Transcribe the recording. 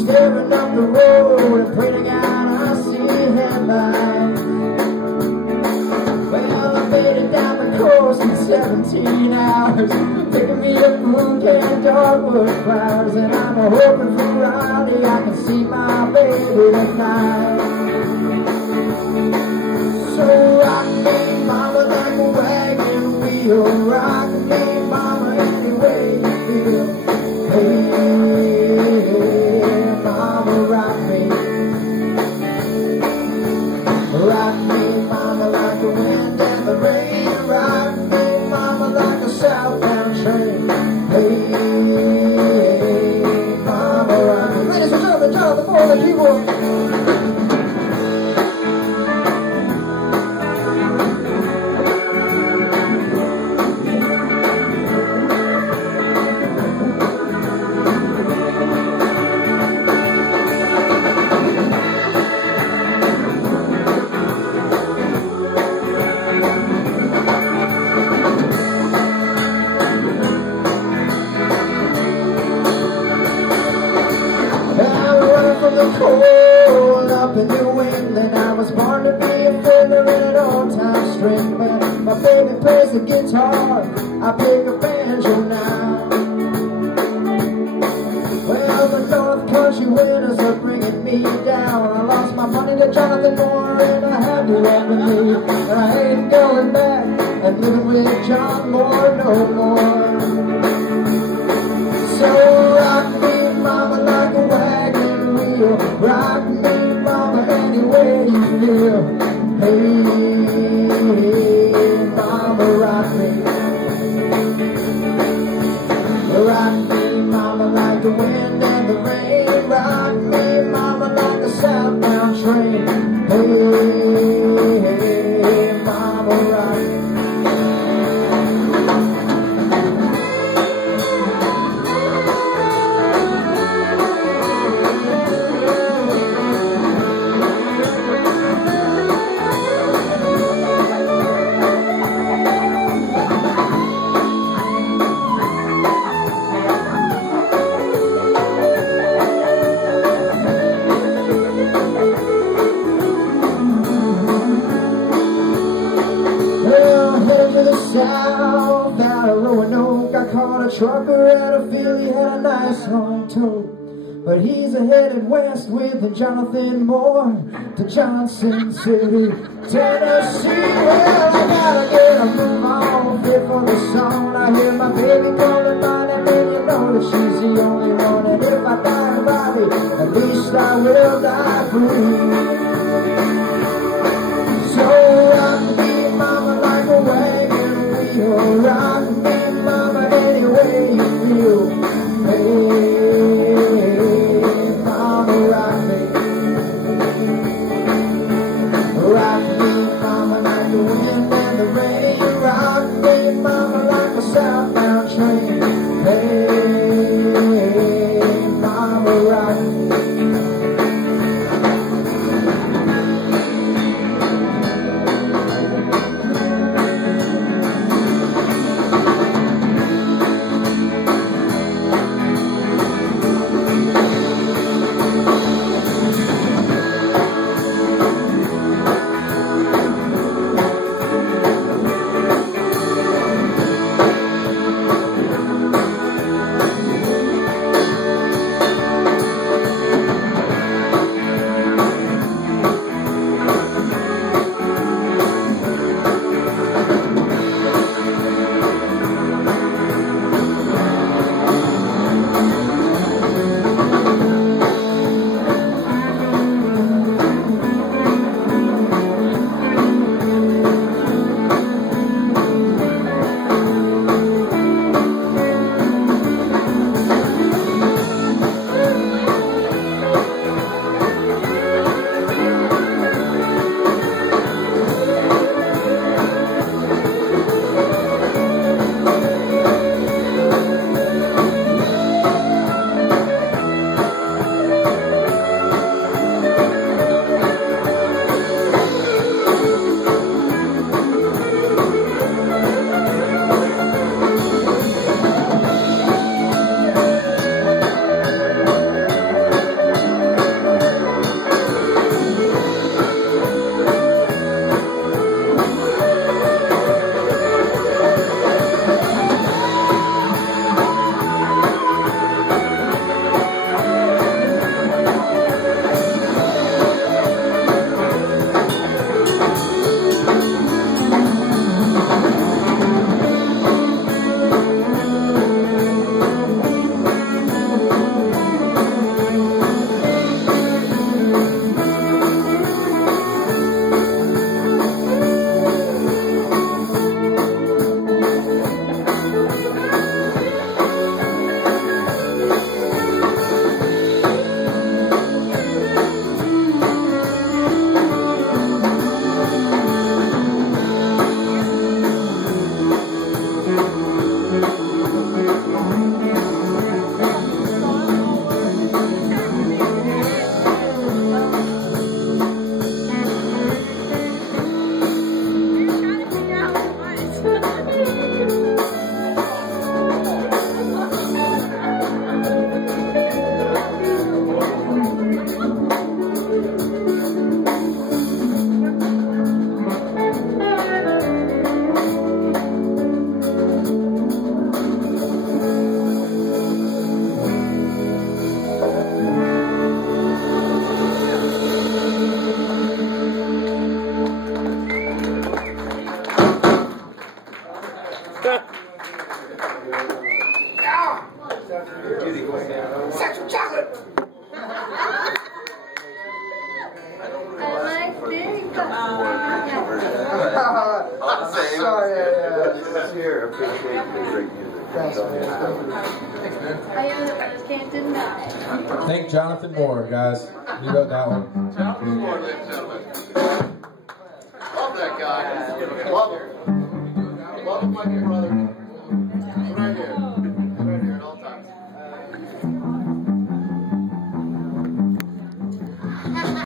staring up the road and praying to God I see headlights. Well, I made it down the coast in 17 hours, picking me up from canned dogwood flowers, and I'm hoping for Friday I can see my baby tonight. So rock me, mama, like a wagon wheel. Rock me, mama, any way you feel. Hey, mama, rock me. Rock me, mama, like the wind and the rain. Rock me, mama, like a southbound train. Hey, mama, rock me. Ladies and gentlemen, Jonathan for the people. Cold up in New England, I was born to be a fiddler in an old-time string band. My baby plays the guitar, I pick a banjo now. Well, the North Country winters are bringing me down. I lost my money to Jonathan Moore and I had to run with me. And I ain't going back and living with John Moore no more. So rock me, mama, like a wagon. Rock me, mama, any way you feel. Hey, mama, rock me. Rock me, mama, like the wind and the rain. Rock me, mama, like a southbound train. Hey, mama, rock me. South out of Roanoke, I caught a trucker at a field. He had a nice long tow, but he's headed west with Jonathan Moore to Johnson City, Tennessee. Well, I gotta get a move on, fit for the song. I hear my baby calling mine, and then you know that she's the only one. And if I die, Bobby, at least I will die free. So rock me, mama, like a wagon. Rock me, mama, any way you feel. Hey, mama, rock me. Rock me, mama, like the wind and the rain. Rock me, mama, like a southbound train. Hey, mama, rock me. like big Sorry, This here, appreciate the great music. Thanks, I can't deny. Thank Jonathan Moore, guys. He wrote that one. Jonathan Moore, ladies and gentlemen. Love that guy. Love him. Love him like your brother.